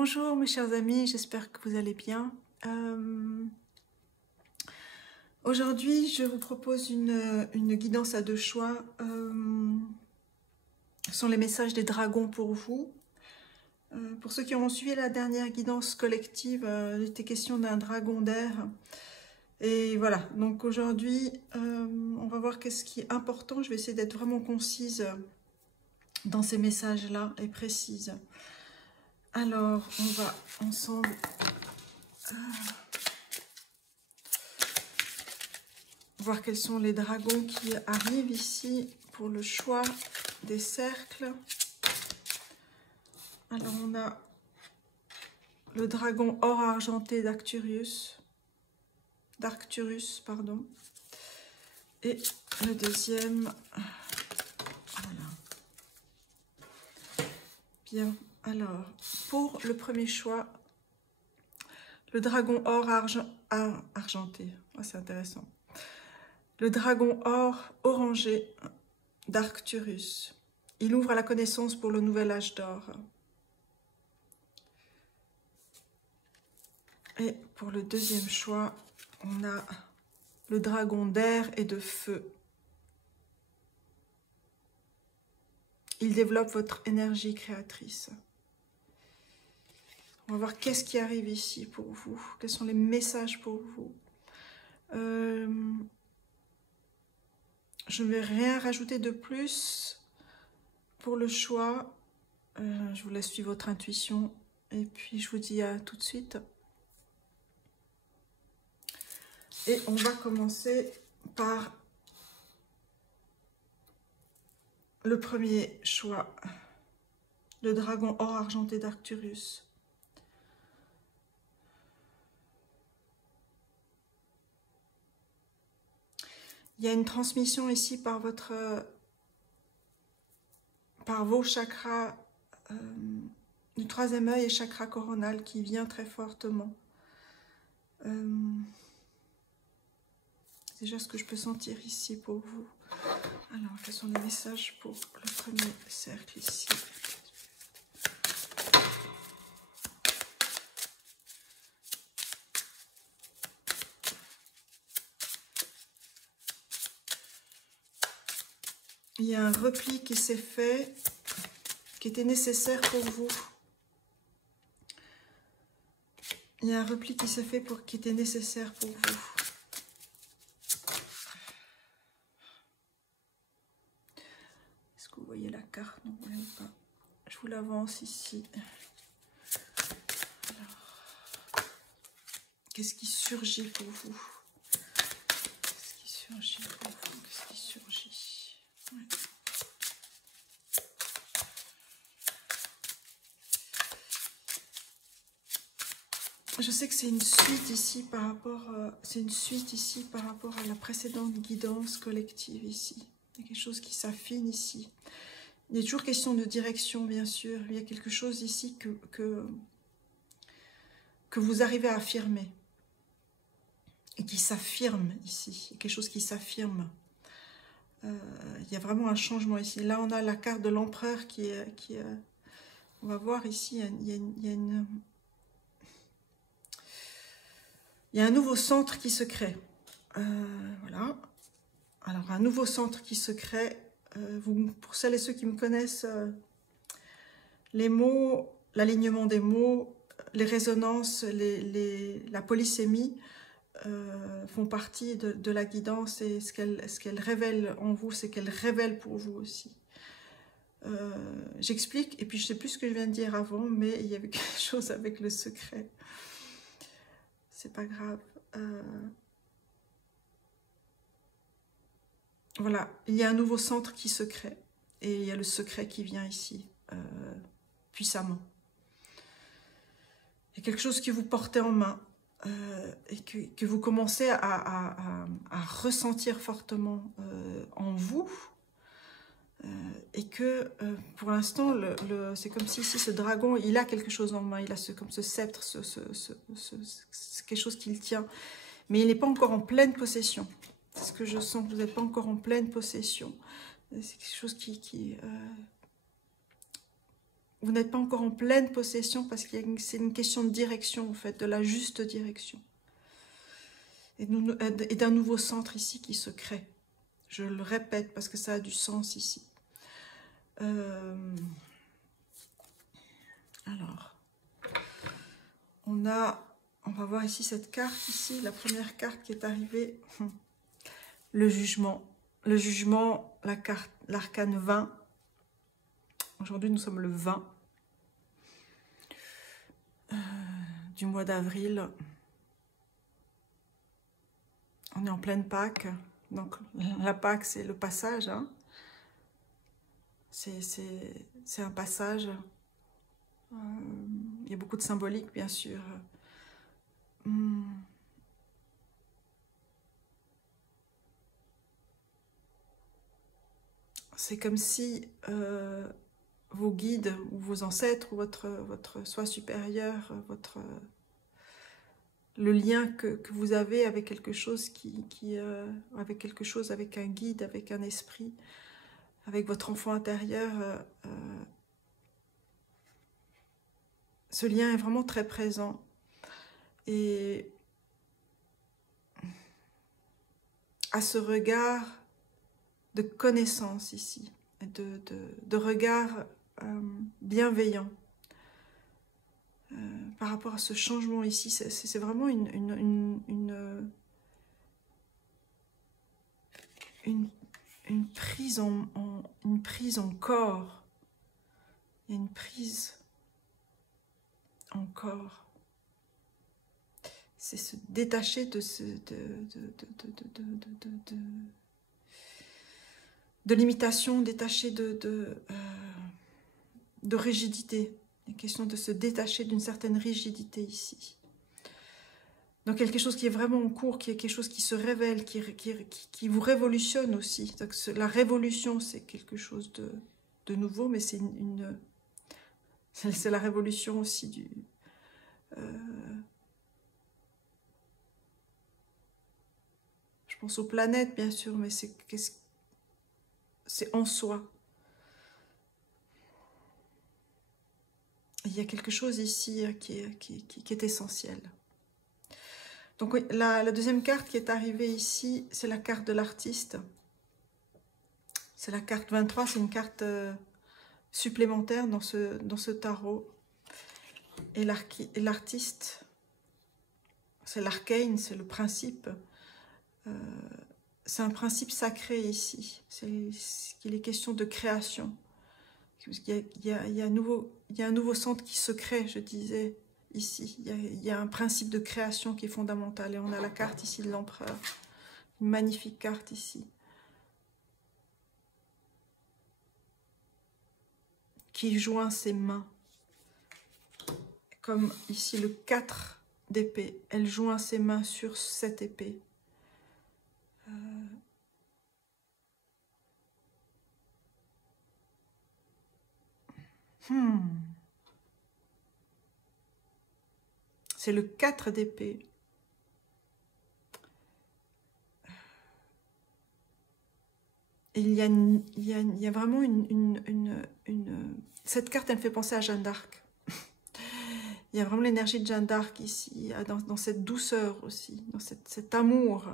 Bonjour mes chers amis, j'espère que vous allez bien. Aujourd'hui, je vous propose une guidance à deux choix. Ce sont les messages des dragons pour vous. Pour ceux qui ont suivi la dernière guidance collective, il était question d'un dragon d'air. Et voilà, donc aujourd'hui, on va voir qu'est-ce qui est important. Je vais essayer d'être vraiment concise dans ces messages-là et précise. Alors, on va ensemble voir quels sont les dragons qui arrivent ici pour le choix des cercles. Alors, on a le dragon or argenté d'Arcturus, pardon. Et le deuxième, voilà. Bien, alors, pour le premier choix, le dragon or argenté, oh, c'est intéressant. Le dragon or orangé d'Arcturus. Il ouvre à la connaissance pour le nouvel âge d'or. Et pour le deuxième choix, on a le dragon d'air et de feu. Il développe votre énergie créatrice. On va voir qu'est-ce qui arrive ici pour vous. Quels sont les messages pour vous. Je ne vais rien rajouter de plus pour le choix. Je vous laisse suivre votre intuition. Et puis je vous dis à tout de suite. Et on va commencer par le premier choix. Le dragon or argenté d'Arcturus. Il y a une transmission ici par vos chakras du troisième œil et chakra coronal qui vient très fortement. C'est déjà ce que je peux sentir ici pour vous. Alors, quels sont les messages pour le premier cercle ici? Il y a un repli qui s'est fait, qui était nécessaire pour vous. Il y a un repli qui s'est fait qui était nécessaire pour vous. Est-ce que vous voyez la carte? Non, vous ne voyez pas. Je vous l'avance ici. Alors, qu'est-ce qui surgit pour vous? Qu'est-ce qui surgit pour vous? Qu'est-ce qui surgit? Ouais. Je sais que c'est une suite ici par rapport, à la précédente guidance collective ici. Il y a quelque chose qui s'affine ici. Il y a toujours question de direction, bien sûr. Il y a quelque chose ici que vous arrivez à affirmer. Et qui s'affirme ici. Il y a quelque chose qui s'affirme. Il y a vraiment un changement ici. Là, on a la carte de l'empereur on va voir ici, il y a un nouveau centre qui se crée. Voilà. Alors, un nouveau centre qui se crée. Pour celles et ceux qui me connaissent, les mots, l'alignement des mots, les résonances, la polysémie font partie de la guidance, et ce qu'elle révèle en vous, c'est qu'elle révèle pour vous aussi. J'explique, et puis je ne sais plus ce que je viens de dire avant, mais il y avait quelque chose avec le secret. C'est pas grave. Voilà, il y a un nouveau centre qui se crée. Et il y a le secret qui vient ici, puissamment. Il y a quelque chose que vous portez en main et que vous commencez à ressentir fortement en vous. Et que pour l'instant, c'est comme si ici, ce dragon, il a quelque chose en main. Il a comme ce sceptre, c'est quelque chose qu'il tient. Mais il n'est pas encore en pleine possession. C'est ce que je sens, que vous n'êtes pas encore en pleine possession. C'est quelque chose vous n'êtes pas encore en pleine possession parce que c'est une question de direction, en fait, de la juste direction. Et d'un nouveau centre ici qui se crée. Je le répète parce que ça a du sens ici. Alors, on va voir ici cette carte ici, la première carte qui est arrivée, le jugement. Le jugement, l'arcane 20. Aujourd'hui, nous sommes le 20 du mois d'avril. On est en pleine Pâques. Donc, la Pâques, c'est le passage. Hein. C'est un passage. Il y a beaucoup de symbolique, bien sûr. C'est comme si vos guides ou vos ancêtres ou votre soi supérieur, le lien que vous avez avec quelque chose avec un guide, avec un esprit, avec votre enfant intérieur, ce lien est vraiment très présent. Et à ce regard de connaissance ici, de regard bienveillant par rapport à ce changement ici, c'est vraiment une prise une prise en corps. Il y a une prise en corps. C'est se détacher de l'imitation, détacher de rigidité. Il est question de se détacher d'une certaine rigidité ici. Donc quelque chose qui est vraiment en cours, qui est quelque chose qui se révèle, qui vous révolutionne aussi. Donc, la révolution, c'est quelque chose de nouveau, mais c'est c'est la révolution aussi du... je pense aux planètes, bien sûr, mais c'est en soi. Il y a quelque chose ici qui est essentiel. Donc oui, la deuxième carte qui est arrivée ici, c'est la carte de l'artiste. C'est la carte 23, c'est une carte supplémentaire dans ce tarot. Et l'artiste, c'est l'arcane, c'est le principe. C'est un principe sacré ici. Il est question de création. Il y a un nouveau centre qui se crée, je disais, ici. Il y a un principe de création qui est fondamental. Et on a la carte ici de l'empereur. Une magnifique carte ici. Qui joint ses mains. Comme ici le 4 d'épée. Elle joint ses mains sur cette épée. C'est le 4 d'épée. Il y a vraiment cette carte, elle me fait penser à Jeanne d'Arc. Il y a vraiment l'énergie de Jeanne d'Arc ici, dans cette douceur aussi, dans cet amour.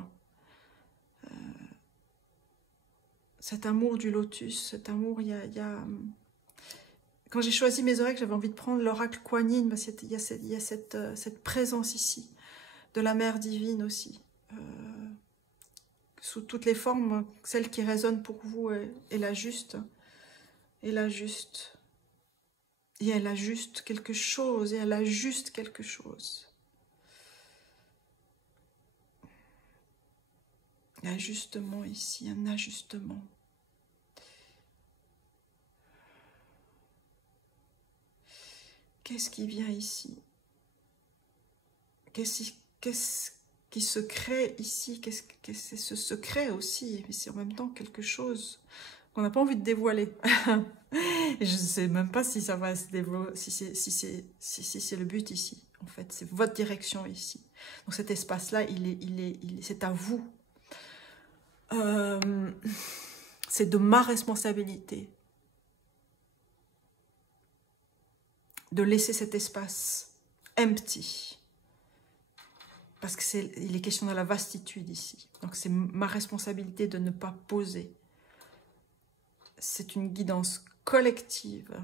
Cet amour du lotus, cet amour, Quand j'ai choisi mes oreilles, j'avais envie de prendre l'oracle Kuan Yin, parce qu'il y a cette présence ici, de la mère divine aussi. Sous toutes les formes, celle qui résonne pour vous est la juste. Et la juste. Et elle a juste quelque chose, et elle a juste quelque chose. L'ajustement ici, un ajustement. Qu'est-ce qui vient ici? Qu'est-ce qui se crée ici? C'est ce secret aussi, mais c'est en même temps quelque chose qu'on n'a pas envie de dévoiler. Et je ne sais même pas si ça va se dévoiler, si c'est le but ici. En fait, c'est votre direction ici. Donc cet espace-là, c'est à vous. C'est de ma responsabilité. de laisser cet espace empty. Parce qu'il est question de la vastitude ici. Donc c'est ma responsabilité de ne pas poser. C'est une guidance collective.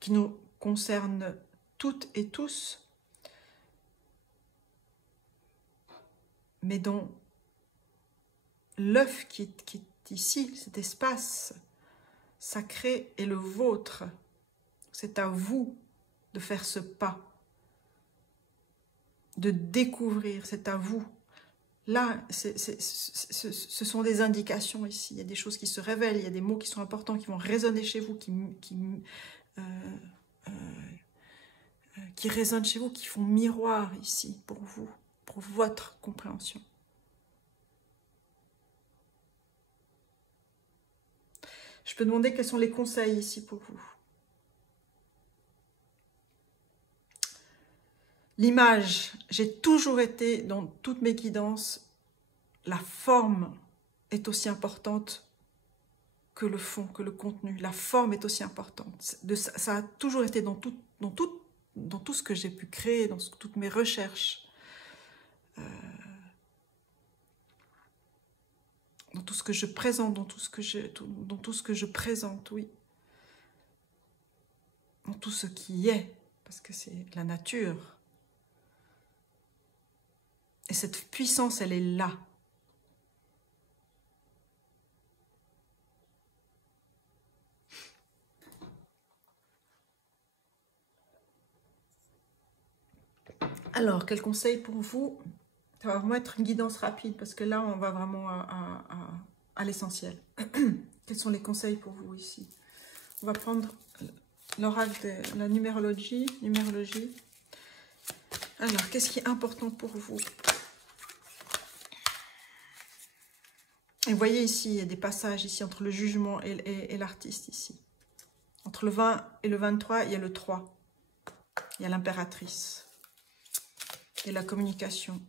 Qui nous concerne toutes et tous, mais dont l'œuf qui est ici, cet espace sacré est le vôtre. C'est à vous de faire ce pas, de découvrir, c'est à vous. Là, ce sont des indications ici, il y a des choses qui se révèlent, il y a des mots qui sont importants, qui vont résonner chez vous, qui résonnent chez vous, qui font miroir ici pour vous, pour votre compréhension. Je peux demander quels sont les conseils ici pour vous. L'image, j'ai toujours été dans toutes mes guidances, la forme est aussi importante que le fond, que le contenu. La forme est aussi importante. Ça a toujours été dans tout ce que j'ai pu créer, dans toutes mes recherches, dans tout ce que je présente, dans tout ce que je présente, oui. Dans tout ce qui est, parce que c'est la nature. Et cette puissance, elle est là. Alors, quel conseil pour vous? Ça va vraiment être une guidance rapide, parce que là, on va vraiment à l'essentiel. Quels sont les conseils pour vous ici? On va prendre l'oracle de la numérologie. Alors, qu'est-ce qui est important pour vous? Et vous voyez ici, il y a des passages ici entre le jugement et l'artiste ici. Entre le 20 et le 23, il y a le 3. Il y a l'impératrice. Et la communication.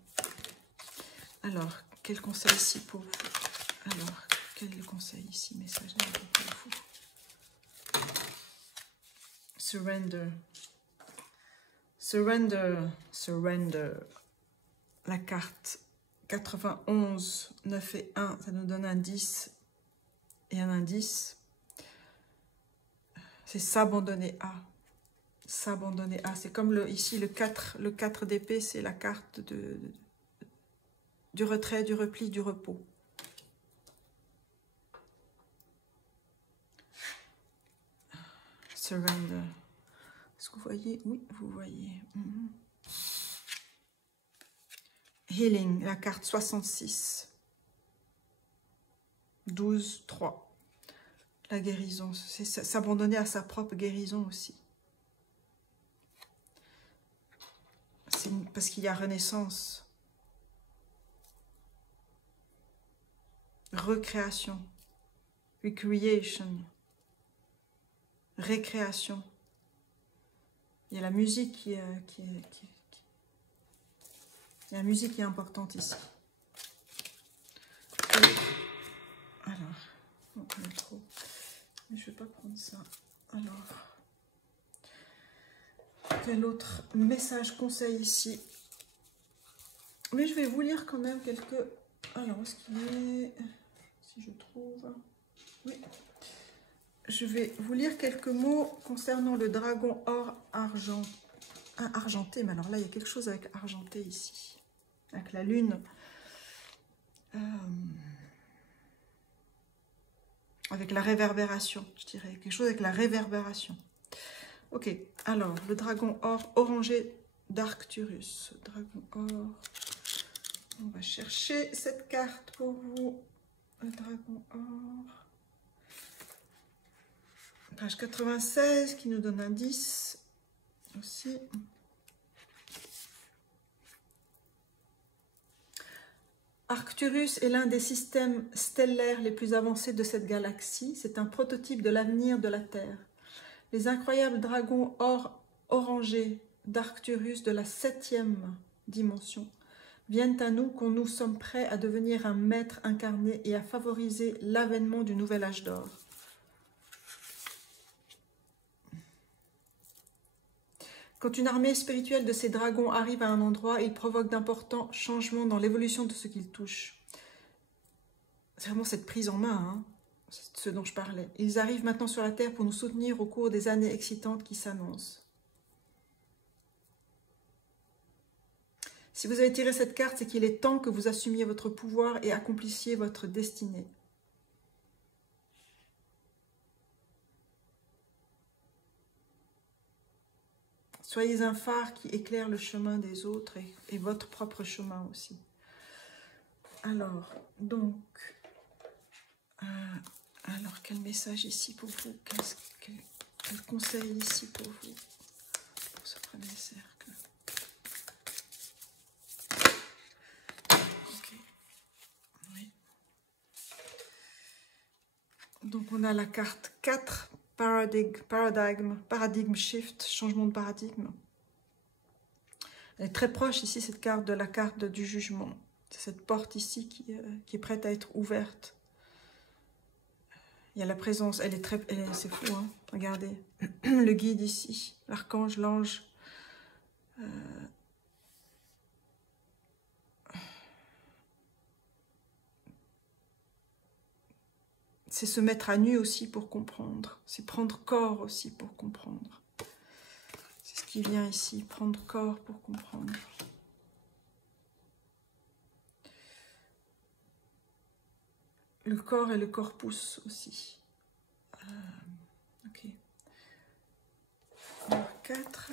Alors, quel conseil ici pour vous? Alors, quel conseil ici? Message pour vous. Surrender. Surrender. La carte 91, 9 et 1, ça nous donne un 10 et un indice. C'est s'abandonner à. S'abandonner à. C'est comme ici le 4 d'épée, c'est la carte du retrait, du repli, du repos. Surrender. Est-ce que vous voyez? Oui, vous voyez. Healing, la carte 66. 12, 3. La guérison, c'est s'abandonner à sa propre guérison aussi. Parce qu'il y a renaissance. Recréation. Recreation. Récréation. Il y a la musique qui est la musique qui est importante ici. Alors, non, trop. Mais je ne vais pas prendre ça. Alors, quel autre message, conseil ici? Mais je vais vous lire quand même quelques... Alors, où est-ce qu'il est? Si je trouve... Oui. Je vais vous lire quelques mots concernant le dragon or argent. Ah, argenté, mais alors là, il y a quelque chose avec argenté ici. Avec la lune. Avec la réverbération, je dirais. Quelque chose avec la réverbération. Ok, alors, le dragon or orangé d'Arcturus. Dragon or. On va chercher cette carte pour vous. Le dragon or. Page 96 qui nous donne un 10 aussi. Arcturus est l'un des systèmes stellaires les plus avancés de cette galaxie. C'est un prototype de l'avenir de la Terre. Les incroyables dragons or orangés d'Arcturus de la 7e dimension viennent à nous quand nous sommes prêts à devenir un maître incarné et à favoriser l'avènement du nouvel âge d'or. Quand une armée spirituelle de ces dragons arrive à un endroit, il provoque d'importants changements dans l'évolution de ce qu'il touche. C'est vraiment cette prise en main, hein, c'est ce dont je parlais. Ils arrivent maintenant sur la Terre pour nous soutenir au cours des années excitantes qui s'annoncent. Si vous avez tiré cette carte, c'est qu'il est temps que vous assumiez votre pouvoir et accomplissiez votre destinée. Soyez un phare qui éclaire le chemin des autres et votre propre chemin aussi. Alors, donc, quel message ici pour vous? Quel conseil ici pour vous, pour ce premier cercle? Donc on a la carte 4, paradigme shift, changement de paradigme. Elle est très proche ici, cette carte, de la carte du jugement. C'est cette porte ici qui est prête à être ouverte. Il y a la présence, c'est fou, hein, regardez. Le guide ici, l'archange, l'ange. C'est se mettre à nu aussi pour comprendre. C'est prendre corps aussi pour comprendre. C'est ce qui vient ici, prendre corps pour comprendre. Le corps et le corpus aussi. Ok. Alors, 4.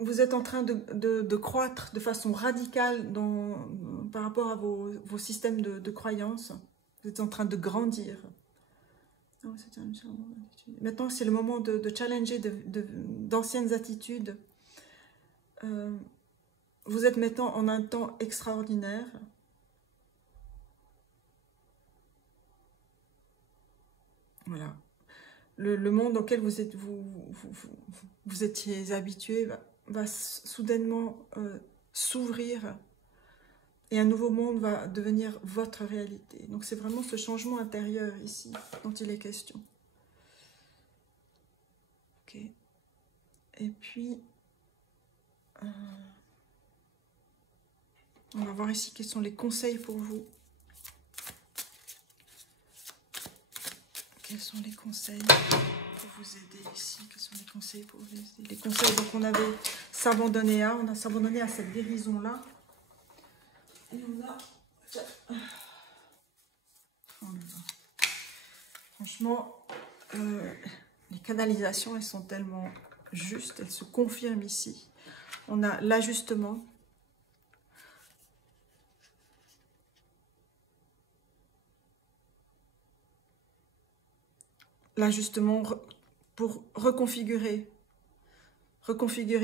Vous êtes en train de croître de façon radicale par rapport à vos systèmes de croyances. Vous êtes en train de grandir. Maintenant, c'est le moment de challenger d'anciennes attitudes. Vous êtes maintenant en un temps extraordinaire. Voilà. Le monde auquel vous étiez habitué va soudainement s'ouvrir et un nouveau monde va devenir votre réalité. Donc c'est vraiment ce changement intérieur ici dont il est question. Ok. Et puis, on va voir ici quels sont les conseils pour vous. Quels sont les conseils pour vous aider ici? Quels sont les conseils pour vous aider? Les conseils, donc on avait s'abandonner à, on a s'abandonné à cette guérison-là. Et on a... Oh là là. Franchement, les canalisations, elles sont tellement justes, elles se confirment ici. On a l'ajustement. L'ajustement pour reconfigurer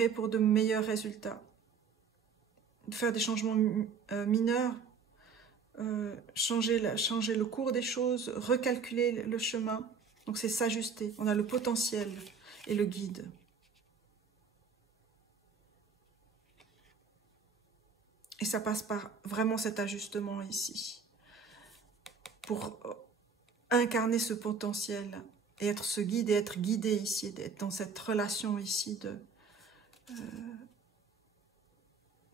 pour de meilleurs résultats. Faire des changements mineurs, changer le cours des choses, recalculer le chemin. Donc c'est s'ajuster. On a le potentiel et le guide. Et ça passe par vraiment cet ajustement ici. Pour incarner ce potentiel et être ce guide et être guidé ici, d'être dans cette relation ici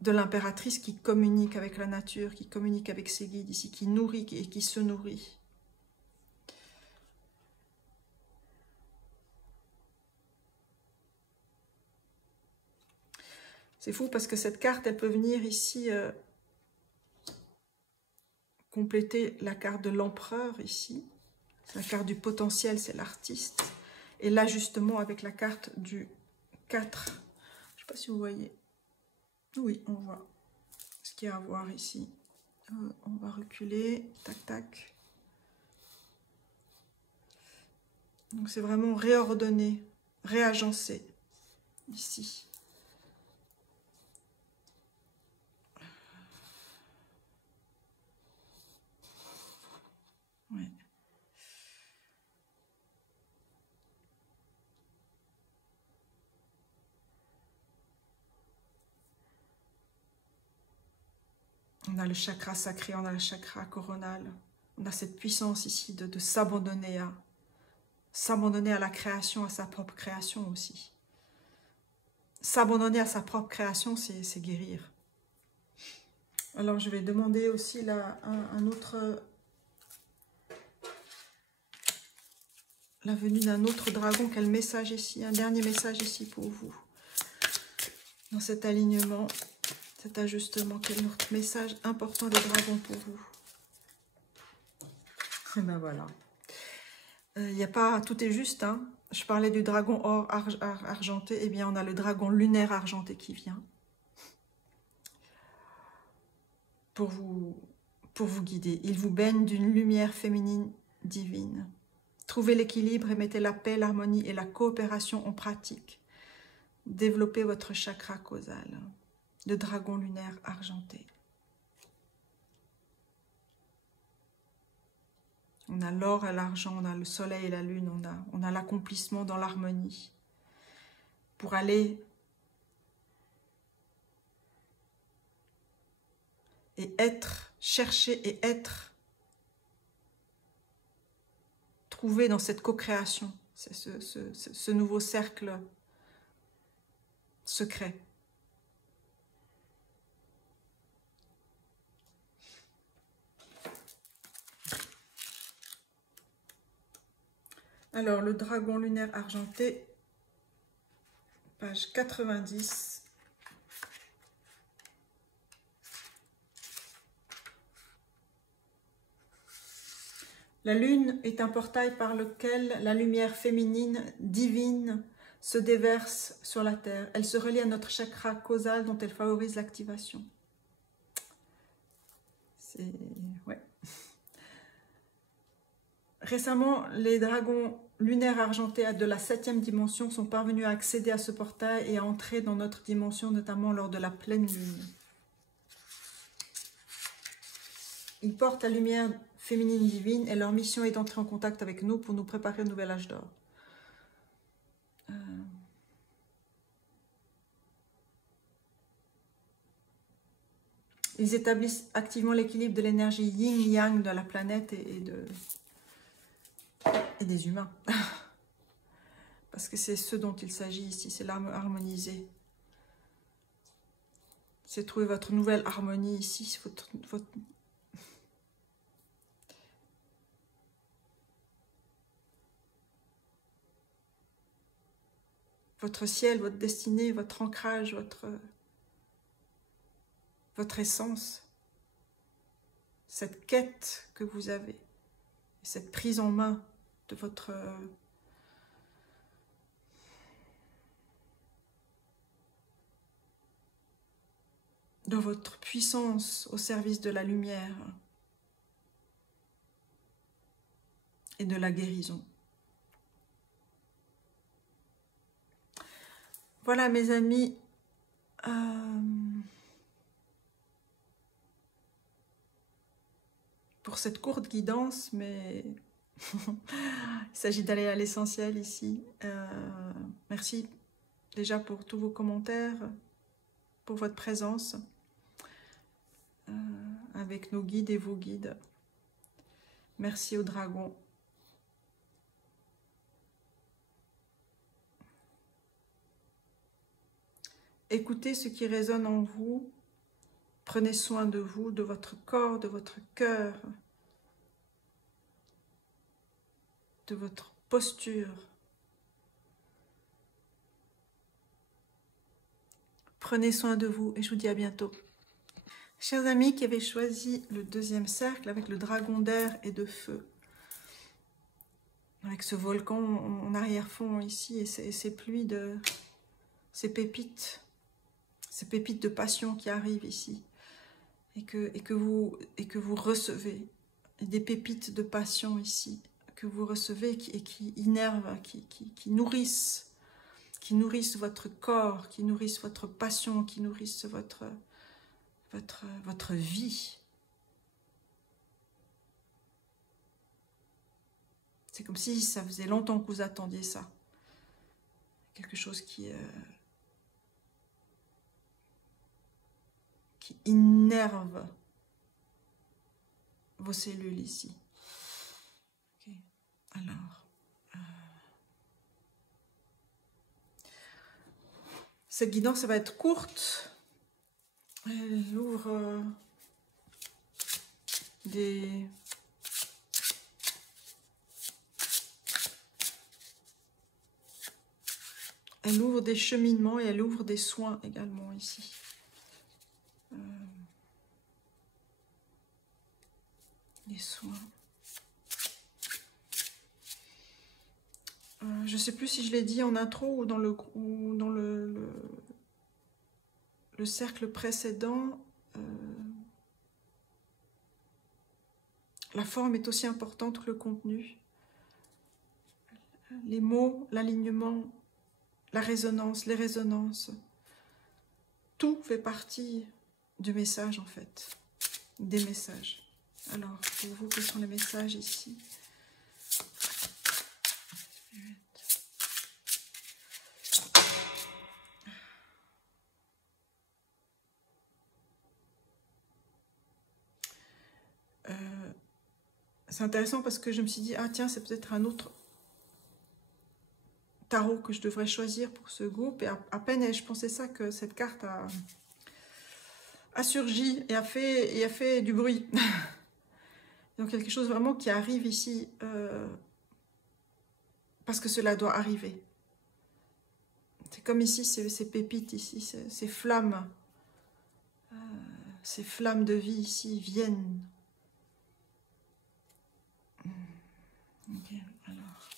de l'impératrice qui communique avec la nature, qui communique avec ses guides ici, qui nourrit et qui se nourrit. C'est fou parce que cette carte, elle peut venir ici compléter la carte de l'empereur ici. La carte du potentiel, c'est l'artiste. Et l'ajustement avec la carte du 4. Je ne sais pas si vous voyez. Oui, on voit ce qu'il y a à voir ici. On va reculer. Tac, tac. Donc c'est vraiment réordonner, réagencer ici. Ouais. On a le chakra sacré, on a le chakra coronal. On a cette puissance ici de s'abandonner à la création, à sa propre création aussi. S'abandonner à sa propre création, c'est guérir. Alors je vais demander aussi là, un autre... La venue d'un autre dragon. Quel message ici? Un dernier message ici pour vous. Dans cet alignement, cet ajustement. Quel autre message important des dragons pour vous? Et ben voilà. Il n'y a pas... Tout est juste. Hein. Je parlais du dragon or argenté. Eh bien, on a le dragon lunaire argenté qui vient. Pour vous guider. Il vous baigne d'une lumière féminine divine. Trouvez l'équilibre et mettez la paix, l'harmonie et la coopération en pratique. Développez votre chakra causal. Le dragon lunaire argenté. On a l'or et l'argent, on a le soleil et la lune, on a l'accomplissement dans l'harmonie. Pour aller et être, chercher et être, trouver dans cette co-création, c'est ce nouveau cercle secret. Alors, le dragon lunaire argenté, page 90. La lune est un portail par lequel la lumière féminine, divine, se déverse sur la terre. Elle se relie à notre chakra causal dont elle favorise l'activation. Ouais. Récemment, les dragons lunaires argentés de la 7e dimension sont parvenus à accéder à ce portail et à entrer dans notre dimension, notamment lors de la pleine lune. Ils portent la lumière féminine divine et leur mission est d'entrer en contact avec nous pour nous préparer au nouvel âge d'or. Ils établissent activement l'équilibre de l'énergie yin-yang de la planète et des humains. Parce que c'est ce dont il s'agit ici, c'est l'harmoniser. C'est trouver votre nouvelle harmonie ici, votre ciel, votre destinée, votre ancrage, votre essence, cette quête que vous avez, cette prise en main de votre puissance au service de la lumière et de la guérison. Voilà mes amis, pour cette courte guidance, mais il s'agit d'aller à l'essentiel ici. Merci déjà pour tous vos commentaires, pour votre présence avec nos guides et vos guides. Merci aux dragons. Écoutez ce qui résonne en vous. Prenez soin de vous, de votre corps, de votre cœur, de votre posture. Prenez soin de vous et je vous dis à bientôt. Chers amis qui avaient choisi le 2e cercle avec le dragon d'air et de feu, avec ce volcan en arrière-fond ici et ces pluies ces pépites de passion qui arrivent ici et que vous recevez, des pépites de passion ici que vous recevez et qui innervent, qui nourrissent votre corps, qui nourrissent votre passion, qui nourrissent votre vie. C'est comme si ça faisait longtemps que vous attendiez ça. Quelque chose qui innerve vos cellules ici. Okay. Alors, cette guidance, ça va être courte. Elle ouvre des... Elle ouvre des cheminements et elle ouvre des soins également ici. Des soins. Je ne sais plus si je l'ai dit en intro ou dans le cercle précédent. La forme est aussi importante que le contenu. Les mots, l'alignement, la résonance, les résonances. Tout fait partie du message en fait. Des messages. Alors, pour vous, quels sont les messages ici? C'est intéressant parce que je me suis dit, ah tiens, c'est peut-être un autre tarot que je devrais choisir pour ce groupe. Et à peine je pensais ça que cette carte a surgi et a fait du bruit. Donc quelque chose vraiment qui arrive ici parce que cela doit arriver. C'est comme ici, ces pépites ici, ces flammes de vie ici viennent. Ok, alors.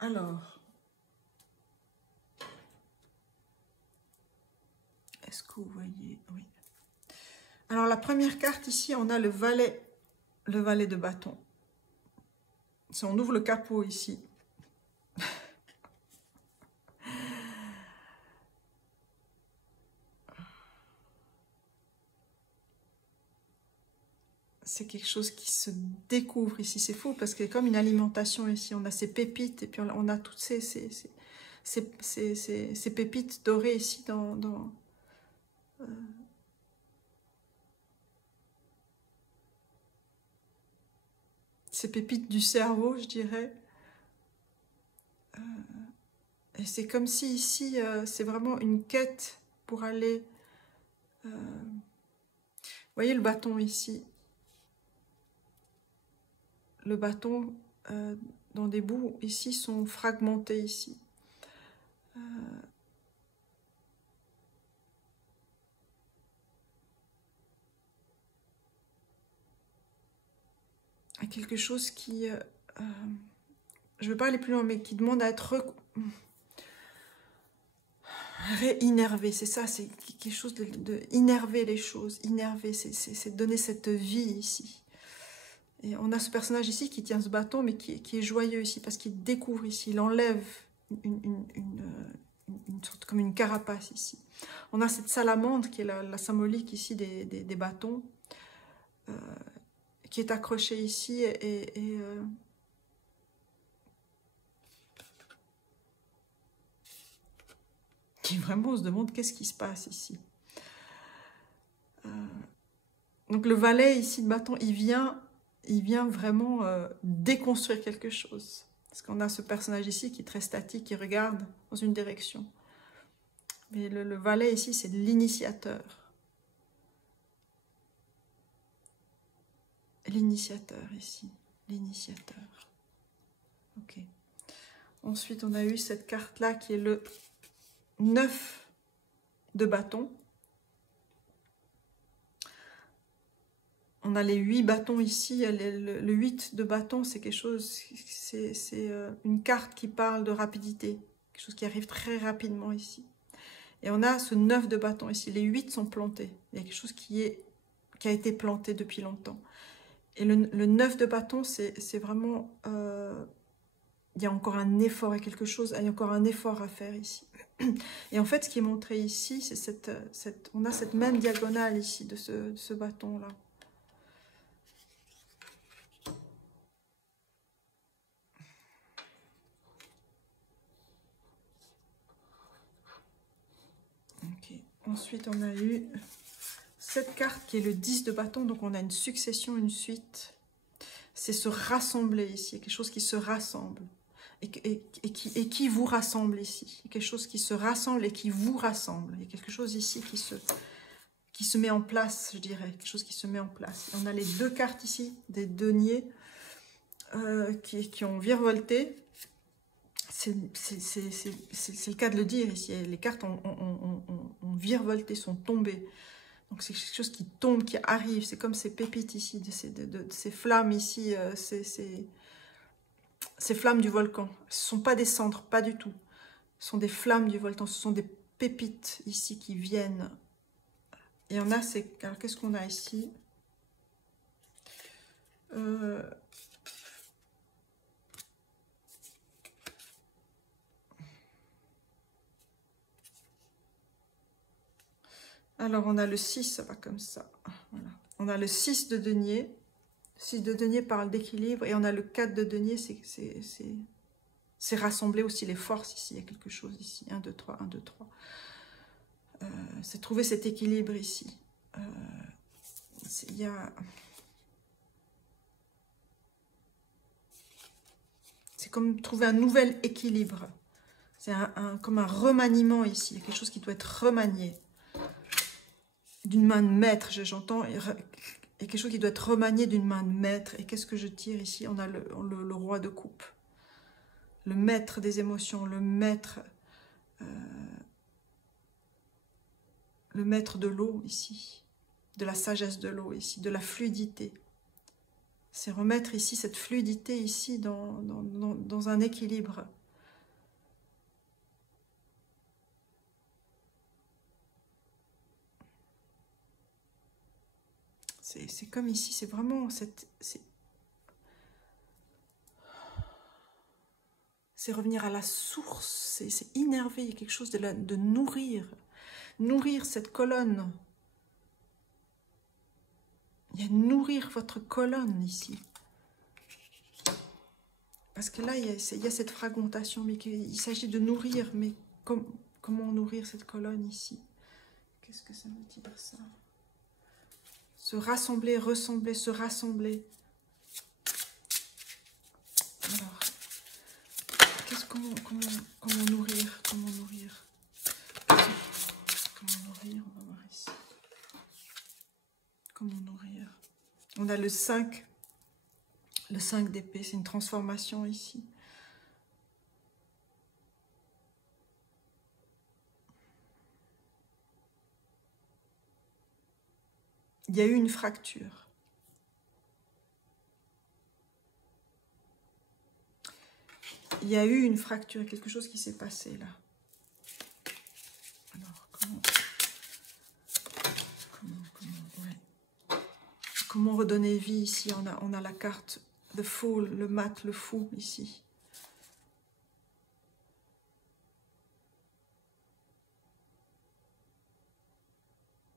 Alors, est-ce que vous voyez? Oui. Alors, la première carte ici, on a le valet de bâton. Si on ouvre le capot ici, c'est quelque chose qui se découvre ici. C'est fou parce que comme une alimentation ici, on a ces pépites et puis on a toutes ces pépites dorées ici dans ces pépites du cerveau, je dirais. Et c'est comme si ici, c'est vraiment une quête pour aller... vous voyez le bâton ici? Le bâton dans des bouts ici sont fragmentés ici. Quelque chose qui... je ne veux pas aller plus loin, mais qui demande à être réinnervé. C'est ça, c'est quelque chose de innerver les choses. Innerver, c'est donner cette vie ici. Et on a ce personnage ici qui tient ce bâton, mais qui est joyeux ici, parce qu'il découvre ici, il enlève une sorte comme une carapace ici. On a cette salamandre qui est la symbolique ici des bâtons, qui est accrochée ici et qui vraiment se demande qu'est-ce qui se passe ici. Donc le valet ici de bâton, il vient vraiment déconstruire quelque chose. Parce qu'on a ce personnage ici qui est très statique, qui regarde dans une direction. Mais le valet ici, c'est l'initiateur. L'initiateur ici, l'initiateur. Ok. Ensuite, on a eu cette carte-là qui est le 9 de bâton. On a les 8 bâtons ici. Le 8 de bâton, c'est quelque chose, c'est une carte qui parle de rapidité. Quelque chose qui arrive très rapidement ici. Et on a ce 9 de bâton ici. Les 8 sont plantés. Il y a quelque chose qui a été planté depuis longtemps. Et le 9 de bâton, c'est vraiment... il y a encore un effort et quelque chose, il y a encore un effort à faire ici. Et en fait, ce qui est montré ici, c'est on a cette même diagonale ici de ce bâton-là. Okay. Ensuite, on a eu cette carte qui est le 10 de bâton, donc on a une succession, une suite. C'est se rassembler ici, quelque chose qui se rassemble. Et qui vous rassemble ici. Quelque chose qui se rassemble et qui vous rassemble. Il y a quelque chose ici qui se met en place, je dirais. Quelque chose qui se met en place. Et on a les deux cartes ici, des deniers qui ont virevolté. C'est le cas de le dire ici. Les cartes ont virevolté, sont tombées. Donc c'est quelque chose qui tombe, qui arrive. C'est comme ces pépites ici, de ces flammes ici, ces flammes du volcan. Ce ne sont pas des cendres, pas du tout. Ce sont des flammes du volcan, ce sont des pépites ici qui viennent. Et on a ces... Alors qu'est-ce qu'on a ici? Alors on a le 6, ça va comme ça. Voilà. On a le 6 de denier. 6 de denier parle d'équilibre. Et on a le 4 de denier, c'est rassembler aussi les forces ici. Il y a quelque chose ici. 1, 2, 3, 1, 2, 3. C'est trouver cet équilibre ici. Il y a... C'est comme trouver un nouvel équilibre. C'est comme un remaniement ici. Il y a quelque chose qui doit être remanié. D'une main de maître, j'entends. Et quelque chose qui doit être remanié d'une main de maître. Et qu'est-ce que je tire ici? On a le roi de coupe. Le maître des émotions. Le maître de l'eau ici. De la sagesse de l'eau ici. De la fluidité. C'est remettre ici cette fluidité ici dans un équilibre. C'est comme ici, c'est vraiment c'est revenir à la source, c'est innerver, il y a quelque chose de nourrir cette colonne. Il y a nourrir votre colonne ici. Parce que là, il y a cette fragmentation, mais il s'agit de nourrir, mais comment nourrir cette colonne ici? Qu'est-ce que ça veut dire ça? Se rassembler, ressembler, se rassembler. Alors, comment nourrir? Comment nourrir? Comment nourrir? On va voir ici. Comment nourrir? On a le 5 d'épée, c'est une transformation ici. Il y a eu une fracture. Il y a eu une fracture, quelque chose qui s'est passé là. Alors, comment redonner vie ici? On a la carte The Fool, le mat, le fou ici.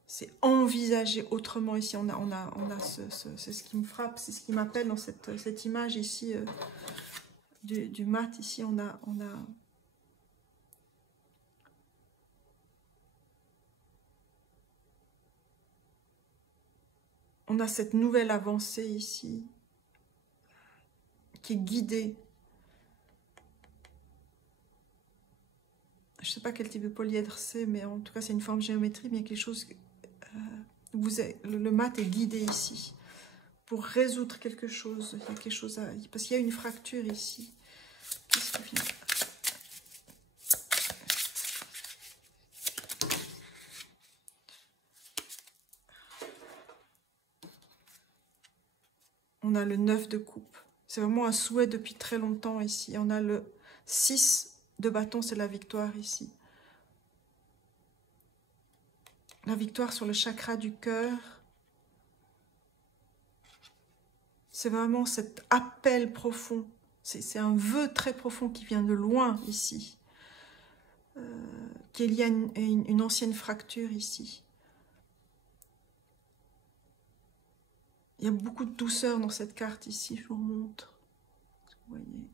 C'est envisager autrement ici. C'est ce qui me frappe, c'est ce qui m'appelle dans cette image ici du mat. Ici, on a cette nouvelle avancée ici qui est guidée. Je ne sais pas quel type de polyèdre c'est, mais en tout cas, c'est une forme géométrique, mais il y a quelque chose... le mat est guidé ici pour résoudre quelque chose. Il y a quelque chose parce qu'il y a une fracture ici. Qu'est-ce qui vient? On a le 9 de coupe. C'est vraiment un souhait depuis très longtemps ici. On a le 6 de bâton, c'est la victoire ici. La victoire sur le chakra du cœur. C'est vraiment cet appel profond. C'est un vœu très profond qui vient de loin ici. Qu'il y a une ancienne fracture ici. Il y a beaucoup de douceur dans cette carte ici, je vous montre. Vous voyez.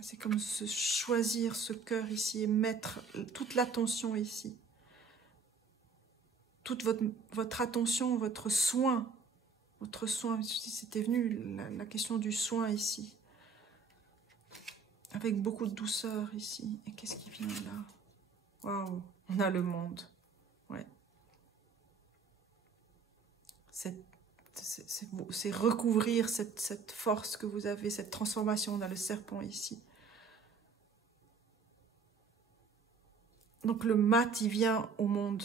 C'est comme se choisir ce cœur ici et mettre toute l'attention ici. Toute votre attention, votre soin, c'était venu la question du soin ici. Avec beaucoup de douceur ici. Et qu'est-ce qui vient là? Waouh, on a le monde. Ouais. C'est recouvrir cette force que vous avez, cette transformation. On a le serpent ici. Donc le mat, il vient au monde.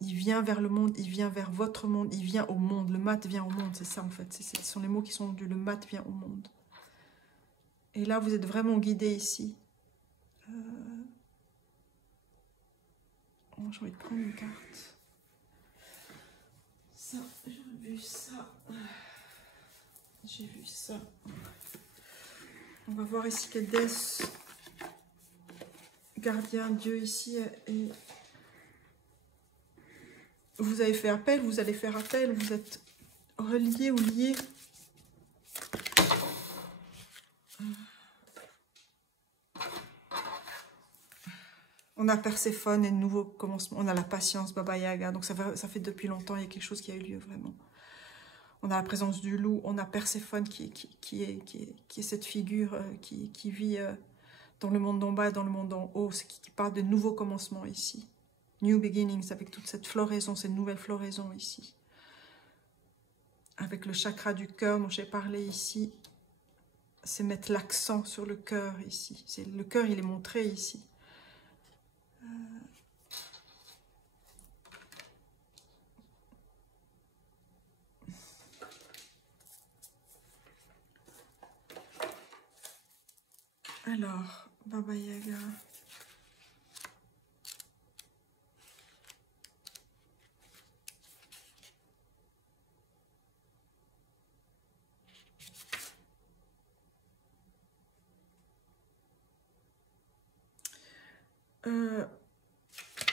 Il vient vers le monde, il vient vers votre monde, il vient au monde. Le mat vient au monde, c'est ça en fait. Ce sont les mots qui sont dus. Le mat vient au monde. Et là, vous êtes vraiment guidé ici. Oh, j'ai envie de prendre une carte. Ça, j'ai vu ça. J'ai vu ça. On va voir ici quel déesse, gardien, Dieu ici. Et vous avez fait appel, vous allez faire appel, vous êtes relié ou lié. On a Perséphone et de nouveaux commencements. On a la patience, Baba Yaga. Donc ça fait depuis longtemps, il y a quelque chose qui a eu lieu vraiment. On a la présence du loup, on a Perséphone qui est cette figure qui vit dans le monde d'en bas et dans le monde d'en haut, qui parle de nouveaux commencements ici. New beginnings, avec toute cette floraison, cette nouvelle floraison ici. Avec le chakra du cœur dont j'ai parlé ici, c'est mettre l'accent sur le cœur ici. Le cœur, il est montré ici. Alors, Baba Yaga.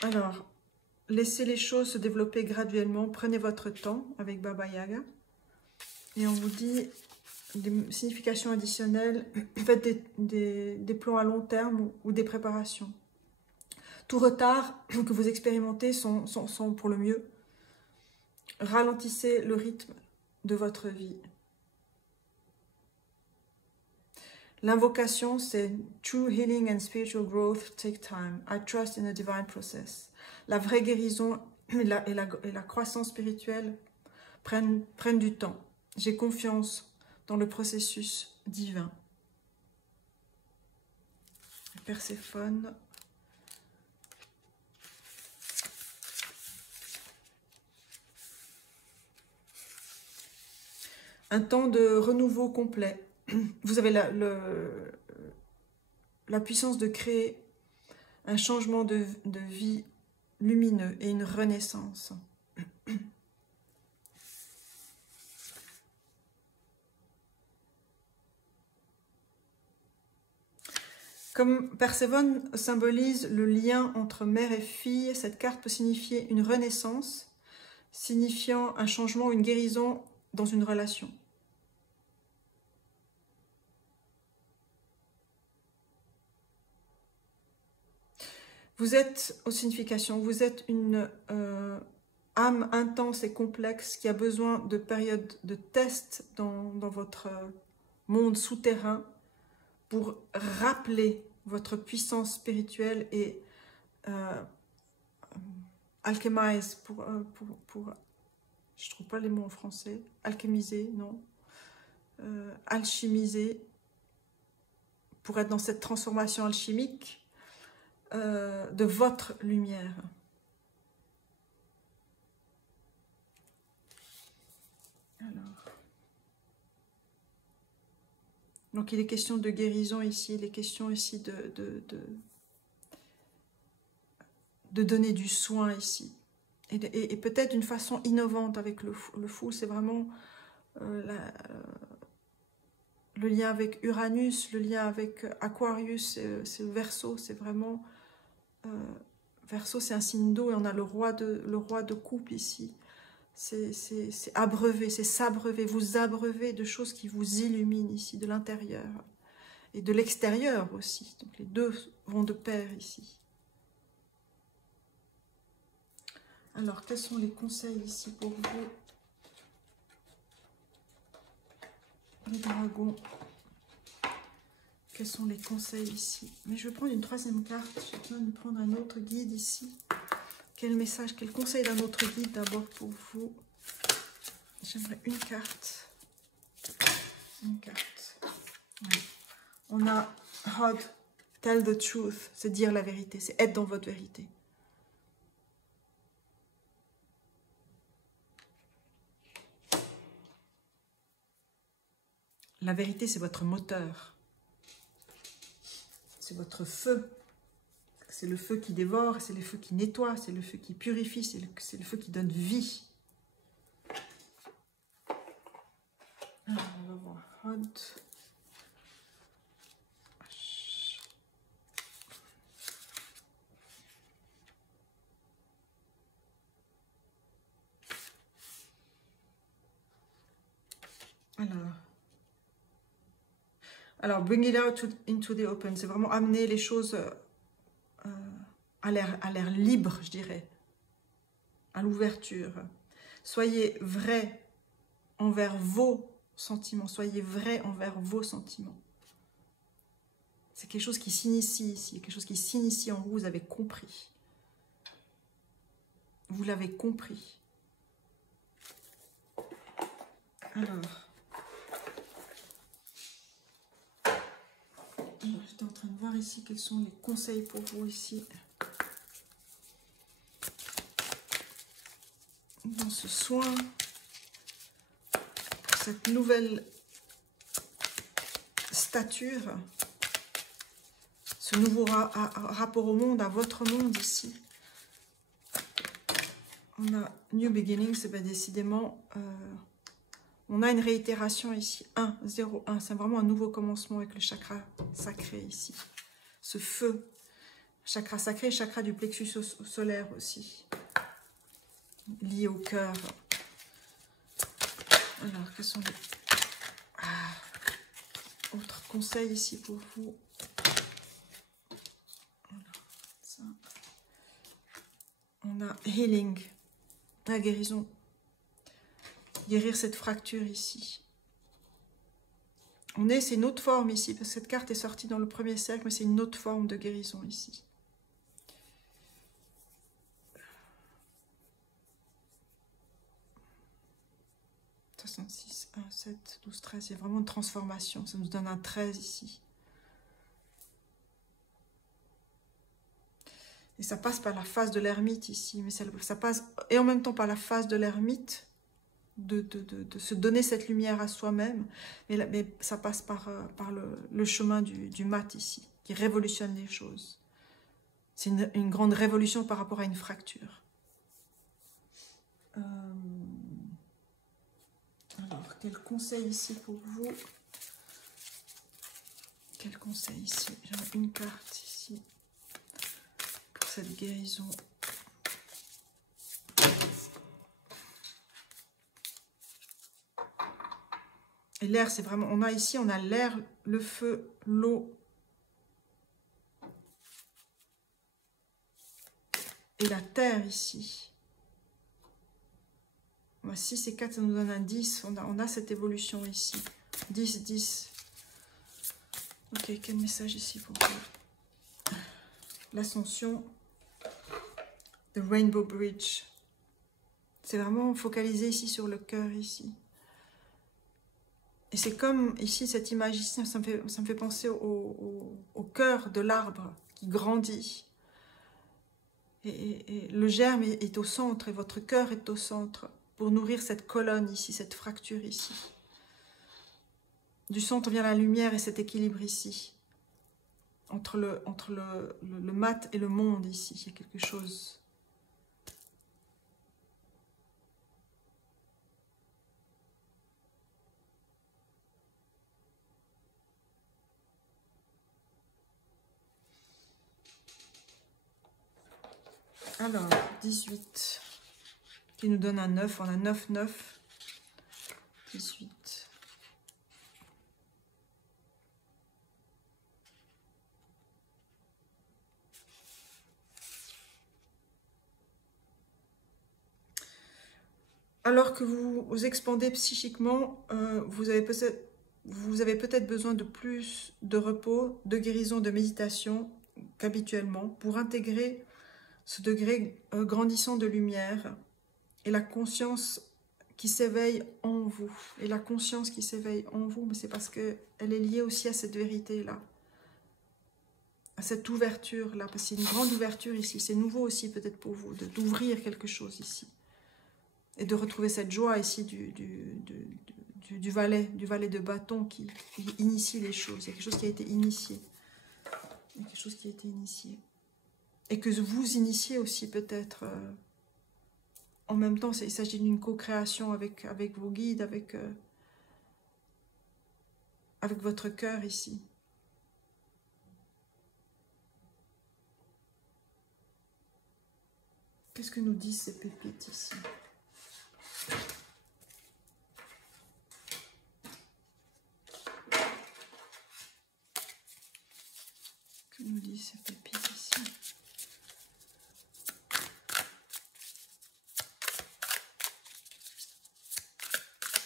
Alors, laissez les choses se développer graduellement. Prenez votre temps avec Baba Yaga. Et on vous dit des significations additionnelles. Faites des plans à long terme ou des préparations. Tout retard que vous expérimentez sont pour le mieux. Ralentissez le rythme de votre vie. L'invocation, c'est « True healing and spiritual growth take time. I trust in the divine process ». La vraie guérison et la croissance spirituelle prennent du temps. J'ai confiance dans le processus divin. Perséphone. Un temps de renouveau complet. Vous avez la puissance de créer un changement de vie lumineux et une renaissance. Comme Perséphone symbolise le lien entre mère et fille, cette carte peut signifier une renaissance, signifiant un changement ou une guérison dans une relation. Vous êtes, aux significations, vous êtes une âme intense et complexe qui a besoin de périodes de test dans votre monde souterrain pour rappeler votre puissance spirituelle et alchemize, je trouve pas les mots en français, alchemiser, non, alchimiser, pour être dans cette transformation alchimique de votre lumière. Alors, Donc il est question de guérison ici, il est question ici de donner du soin ici. Et peut-être d'une façon innovante avec le fou, c'est vraiment le lien avec Uranus, le lien avec Aquarius, c'est le Verseau, c'est vraiment... Verseau, c'est un signe d'eau et on a le roi de coupe ici. C'est abreuver, c'est s'abreuver, vous abreuver de choses qui vous illuminent ici, de l'intérieur et de l'extérieur aussi. Donc les deux vont de pair ici. Alors, quels sont les conseils ici pour vous, les dragons? Quels sont les conseils ici? Mais je vais prendre une troisième carte. J'ai besoin de prendre un autre guide ici. Quel message, quel conseil d'un autre guide d'abord pour vous? J'aimerais une carte. Une carte. Oui. On a Hod, tell the truth. C'est dire la vérité, c'est être dans votre vérité. La vérité, c'est votre moteur. C'est votre feu. C'est le feu qui dévore, c'est le feu qui nettoie, c'est le feu qui purifie, c'est le feu qui donne vie. Alors, on va voir. Hot. Alors, bring it out into the open, c'est vraiment amener les choses à l'air libre, je dirais, à l'ouverture. Soyez vrai envers vos sentiments, soyez vrai envers vos sentiments. C'est quelque chose qui s'initie ici, quelque chose qui s'initie en vous, vous avez compris. Vous l'avez compris. Alors, j'étais en train de voir ici quels sont les conseils pour vous ici. Dans ce soin, pour cette nouvelle stature, ce nouveau rapport au monde, à votre monde ici. On a New Beginning, c'est bien décidément... on a une réitération ici, 1, 0, 1. C'est vraiment un nouveau commencement avec le chakra sacré ici. Ce feu, chakra sacré, chakra du plexus solaire aussi, lié au cœur. Alors, quels sont les autres conseils ici pour vous? Alors, ça. On a Healing, la guérison. Guérir cette fracture ici. C'est une autre forme ici, parce que cette carte est sortie dans le premier cercle, mais c'est une autre forme de guérison ici. « 66, 1, 7, 12, 13 », il y a vraiment une transformation, ça nous donne un 13 ici. Et ça passe par la phase de l'ermite ici, mais ça passe, et en même temps par la phase de l'ermite, de se donner cette lumière à soi-même, mais ça passe par le chemin du mat ici, qui révolutionne les choses. C'est une grande révolution par rapport à une fracture. Alors, quel conseil ici pour vous? Quel conseil ici? J'ai une carte ici pour cette guérison. Et l'air, c'est vraiment... on a l'air, le feu, l'eau et la terre ici. 6 et 4, ça nous donne un 10. On a cette évolution ici. 10, 10. Ok, quel message ici pour vous? L'ascension. The Rainbow Bridge. C'est vraiment focalisé ici sur le cœur ici. Et c'est comme ici, cette image ici, ça me fait penser au cœur de l'arbre qui grandit. Et le germe est au centre et votre cœur est au centre pour nourrir cette colonne ici, cette fracture ici. Du centre vient la lumière et cet équilibre ici. Entre le mat et le monde ici, il y a quelque chose. Alors, 18, qui nous donne un 9, on a 9, 9, 18. Alors que vous vous expandez psychiquement, vous avez peut-être besoin de plus de repos, de guérison, de méditation qu'habituellement pour intégrer ce degré grandissant de lumière et la conscience qui s'éveille en vous. Et la conscience qui s'éveille en vous, mais c'est parce qu'elle est liée aussi à cette vérité-là, à cette ouverture-là, parce qu'il y a une grande ouverture ici. C'est nouveau aussi peut-être pour vous, d'ouvrir quelque chose ici. Et de retrouver cette joie ici du valet de bâton qui initie les choses. Il y a quelque chose qui a été initié. Il y a quelque chose qui a été initié. Et que vous initiez aussi peut-être. En même temps, il s'agit d'une co-création avec vos guides, avec votre cœur ici. Qu'est-ce que nous disent ces pépites ici? Que nous disent ces pépites ici?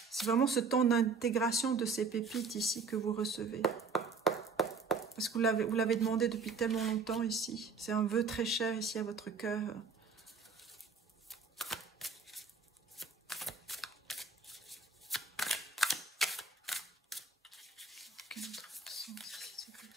C'est vraiment ce temps d'intégration de ces pépites ici que vous recevez. Parce que vous l'avez demandé depuis tellement longtemps ici. C'est un vœu très cher ici à votre cœur. Quel autre sens ici, ces pépites?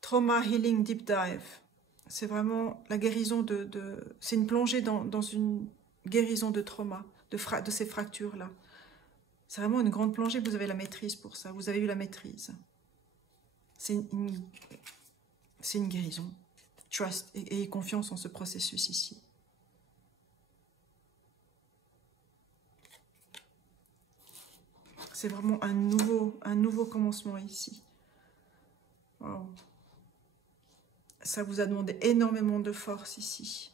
Trauma Healing Deep Dive. C'est vraiment la guérison c'est une plongée dans une guérison de trauma, de ces fractures-là. C'est vraiment une grande plongée, vous avez la maîtrise pour ça. Vous avez eu la maîtrise. C'est une guérison. Trust et confiance en ce processus ici. C'est vraiment un nouveau commencement ici. Wow. Ça vous a demandé énormément de force ici.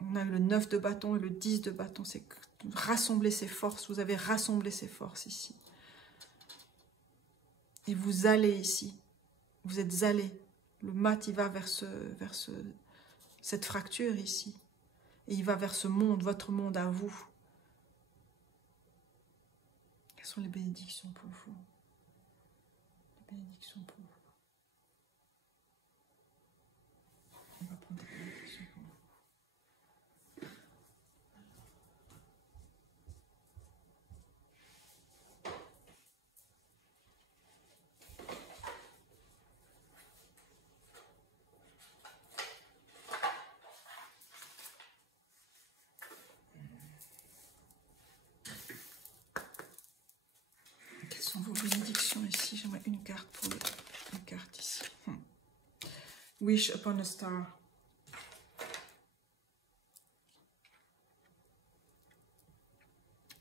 On a le 9 de bâton et le 10 de bâton. C'est rassembler ses forces. Vous avez rassemblé ses forces ici. Et vous allez ici. Vous êtes allé. Le mat, il va vers cette fracture ici. Et il va vers ce monde, votre monde à vous. Quelles sont les bénédictions pour vous? Les bénédictions pour vous. On va prendre des bénédictions pour vous. Quelles sont vos bénédictions ici? J'aimerais une carte pour une carte ici. Wish upon a star.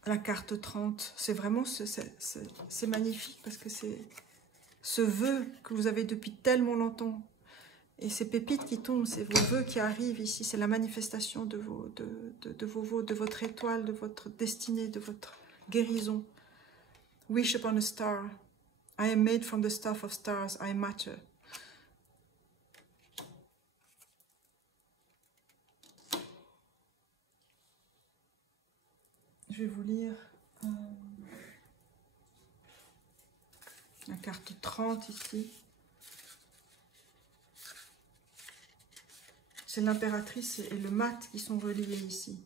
La carte 30, c'est vraiment, c'est magnifique parce que c'est ce vœu que vous avez depuis tellement longtemps. Et ces pépites qui tombent, c'est vos vœux qui arrivent ici, c'est la manifestation de vos vœux, de votre étoile, de votre destinée, de votre guérison. Wish upon a star. I am made from the stuff of stars, I matter. Je vais vous lire la carte 30 ici. C'est l'impératrice et le mat qui sont reliés ici.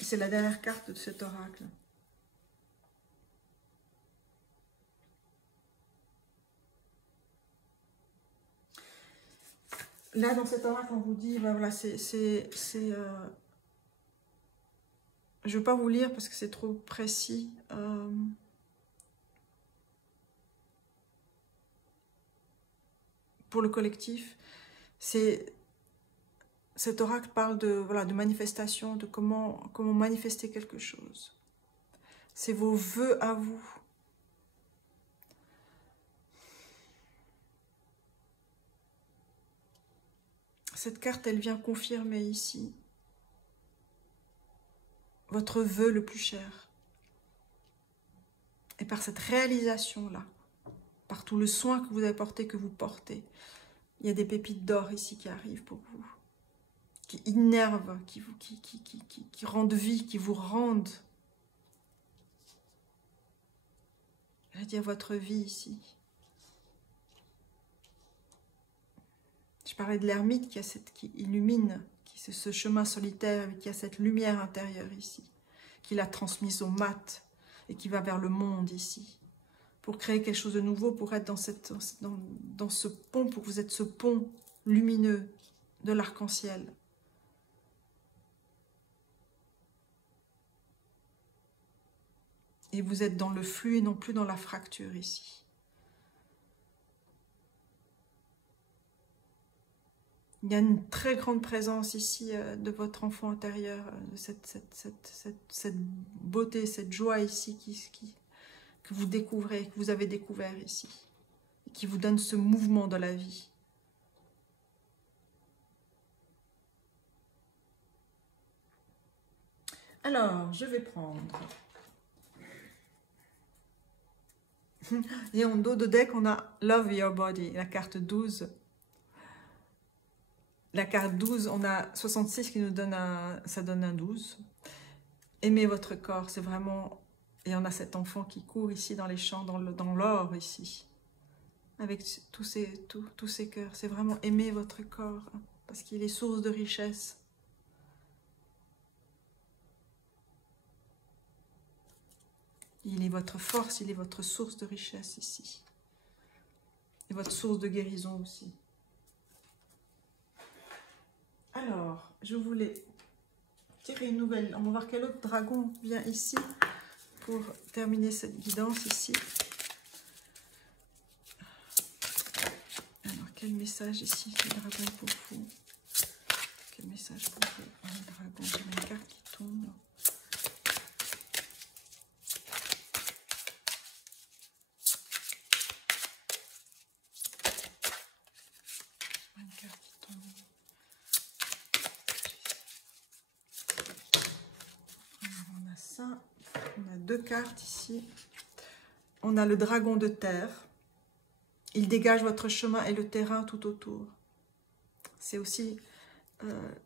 C'est la dernière carte de cet oracle. Là, dans cet oracle, on vous dit, ben voilà, je ne veux pas vous lire parce que c'est trop précis. Pour le collectif, cet oracle parle voilà, de manifestation, de comment manifester quelque chose. C'est vos vœux à vous. Cette carte, elle vient confirmer ici votre vœu le plus cher. Et par cette réalisation-là, par tout le soin que vous avez porté, que vous portez, il y a des pépites d'or ici qui arrivent pour vous, qui innervent, qui rendent vie, qui vous rendent, je veux dire, votre vie ici. Je parlais de l'ermite qui illumine, qui ce chemin solitaire, qui a cette lumière intérieure ici, qui l'a transmise au mat et qui va vers le monde ici, pour créer quelque chose de nouveau, pour être dans ce pont, pour que vous êtes ce pont lumineux de l'arc-en-ciel. Et vous êtes dans le flux et non plus dans la fracture ici. Il y a une très grande présence ici de votre enfant intérieur, de cette beauté, cette joie ici que vous découvrez, que vous avez découvert ici, et qui vous donne ce mouvement dans la vie. Alors, je vais prendre... Et en dos de deck, on a Love Your Body, la carte 12. La carte 12, on a 66 qui nous donne ça donne un 12. Aimez votre corps, c'est vraiment... Et on a cet enfant qui court ici dans les champs, dans l'or ici. Avec tous ces cœurs. C'est vraiment aimer votre corps, hein, parce qu'il est source de richesse. Il est votre force, il est votre source de richesse ici. Et votre source de guérison aussi. Alors, je voulais tirer une nouvelle. On va voir quel autre dragon vient ici pour terminer cette guidance ici. Alors, quel message ici, le dragon pour vous? Quel message pour vous? Le dragon, j'ai une carte qui tombe. Une carte qui tombe. On a ça, on a deux cartes ici. On a le dragon de terre. Il dégage votre chemin et le terrain tout autour. C'est aussi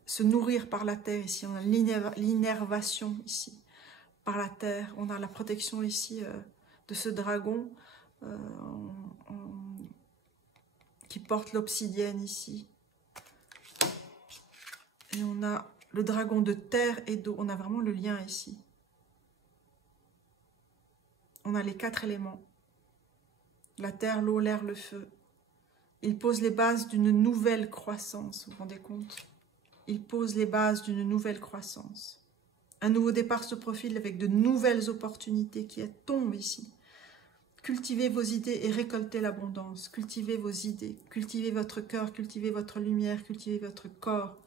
se nourrir par la terre ici. On a l'innervation ici par la terre. On a la protection ici de ce dragon qui porte l'obsidienne ici. Et on a le dragon de terre et d'eau. On a vraiment le lien ici. On a les 4 éléments. La terre, l'eau, l'air, le feu. Il pose les bases d'une nouvelle croissance, vous vous rendez compte? Il pose les bases d'une nouvelle croissance. Un nouveau départ se profile avec de nouvelles opportunités qui tombent ici. Cultivez vos idées et récoltez l'abondance. Cultivez vos idées, cultivez votre cœur, cultivez votre lumière, cultivez votre corps.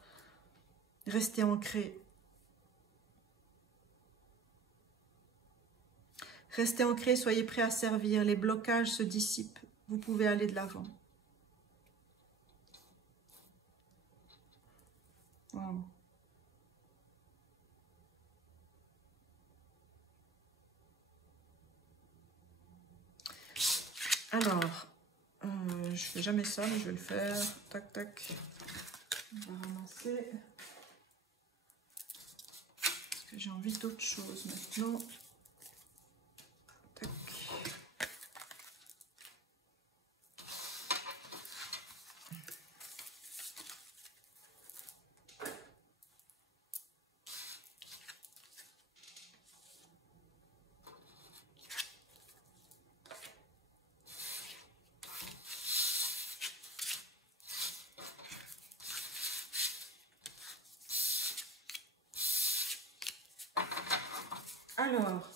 Restez ancrés. Restez ancrés, soyez prêts à servir. Les blocages se dissipent. Vous pouvez aller de l'avant. Wow. Alors, je ne fais jamais ça, mais je vais le faire. Tac, tac. On va ramasser. Parce que j'ai envie d'autre chose maintenant. Tac. Alors,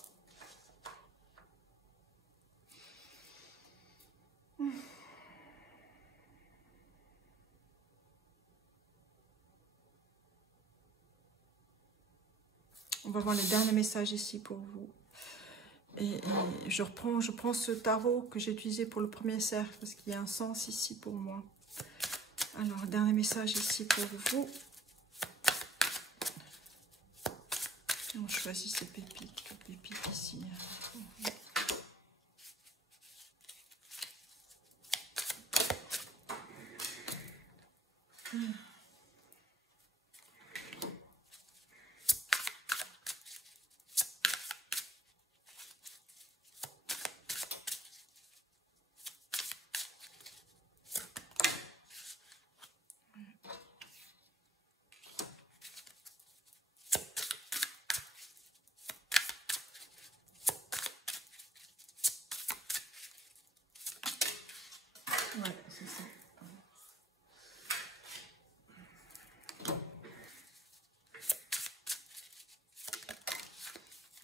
on va voir les derniers messages ici pour vous. Et je prends ce tarot que j'ai utilisé pour le premier cercle parce qu'il y a un sens ici pour moi. Alors, dernier message ici pour vous. Et on choisit ces pépites, les pépites ici. Ouais, c'est ça.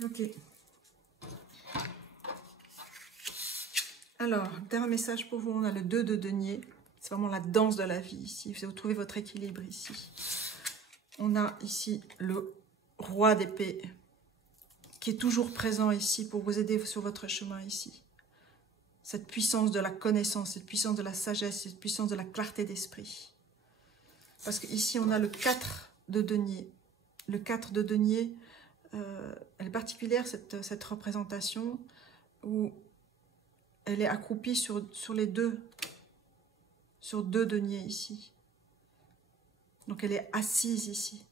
Ok. Alors, dernier message pour vous, on a le 2 de denier. C'est vraiment la danse de la vie ici. Vous trouvez votre équilibre ici. On a ici le roi d'épée qui est toujours présent ici pour vous aider sur votre chemin ici. Cette puissance de la connaissance, cette puissance de la sagesse, cette puissance de la clarté d'esprit. Parce qu'ici, on a le 4 de denier. Le 4 de denier, elle est particulière, cette représentation, où elle est accroupie sur deux deniers ici. Donc, elle est assise ici.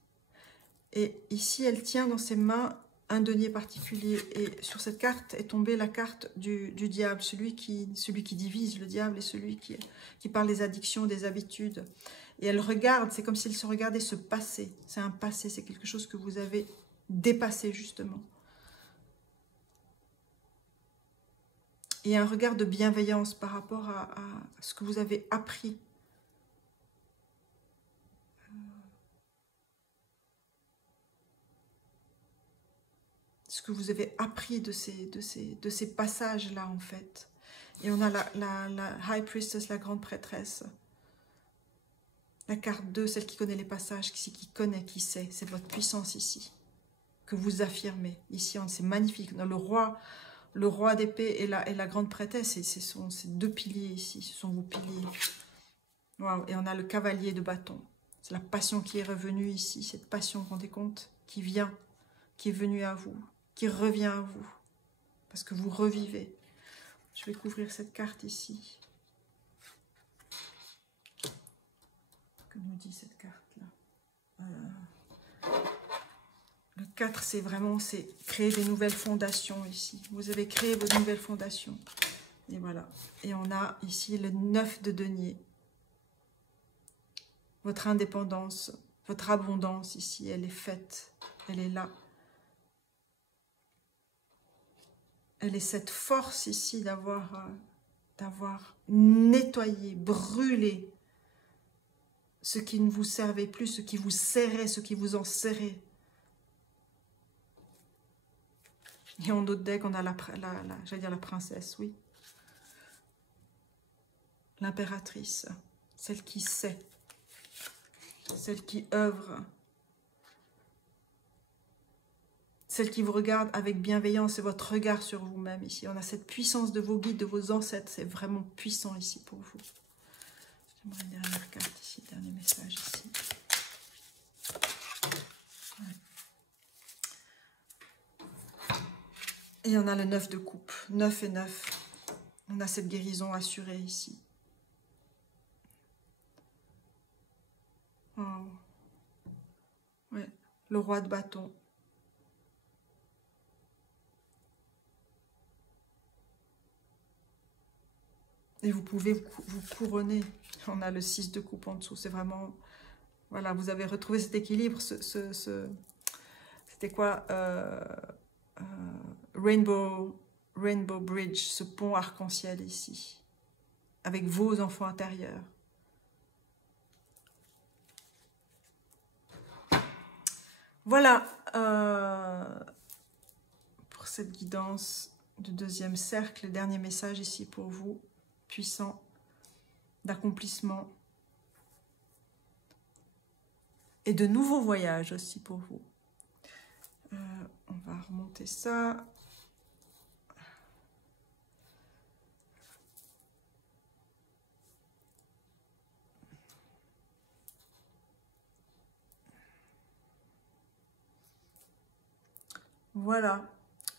Et ici, elle tient dans ses mains un denier particulier. Et sur cette carte est tombée la carte du diable, celui qui divise. Le diable est celui qui parle des addictions, des habitudes. Et elle regarde, c'est comme s'il se regardait se passer. C'est un passé, c'est quelque chose que vous avez dépassé justement. Et un regard de bienveillance par rapport à ce que vous avez appris. Ce que vous avez appris de ces passages-là, en fait. Et on a la High Priestess, la grande prêtresse. La carte 2, celle qui connaît les passages, qui connaît, qui sait. C'est votre puissance ici, que vous affirmez. Ici, c'est magnifique. Le roi d'épée et la grande prêtresse, ce sont ces deux piliers ici. Ce sont vos piliers. Wow. Et on a le cavalier de bâton. C'est la passion qui est revenue ici. Cette passion, vous vous rendez compte, qui vient, qui est venue à vous, qui revient à vous. Parce que vous revivez. Je vais couvrir cette carte ici. Que nous dit cette carte-là? Le 4, c'est vraiment créer des nouvelles fondations ici. Vous avez créé vos nouvelles fondations. Et voilà. Et on a ici le 9 de denier. Votre indépendance, votre abondance ici, elle est faite. Elle est là. Elle est cette force ici d'avoir nettoyé, brûlé ce qui ne vous servait plus, ce qui vous serrait, ce qui vous en serrait. Et en autre deck, on a j'allais dire la princesse, oui. L'impératrice, celle qui sait, celle qui œuvre, celle qui vous regarde avec bienveillance et votre regard sur vous-même ici. On a cette puissance de vos guides, de vos ancêtres, c'est vraiment puissant ici pour vous. J'aimerais une dernière carte ici, dernier message ici. Ouais. Et on a le 9 de coupe, 9 et 9. On a cette guérison assurée ici. Oh. Ouais. Le roi de bâton. Et vous pouvez vous couronner. On a le 6 de coupe en dessous. C'est vraiment... Voilà, vous avez retrouvé cet équilibre. C'était quoi Rainbow Bridge, ce pont arc-en-ciel ici. Avec vos enfants intérieurs. Voilà. pour cette guidance du deuxième cercle. Le dernier message ici pour vous, puissant, d'accomplissement et de nouveaux voyages aussi pour vous. On va remonter ça. Voilà,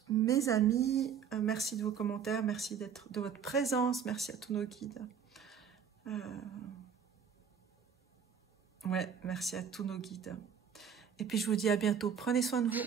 mes amis, merci de vos commentaires, merci de votre présence, merci à tous nos guides. Ouais, merci à tous nos guides. Et puis je vous dis à bientôt, prenez soin de vous.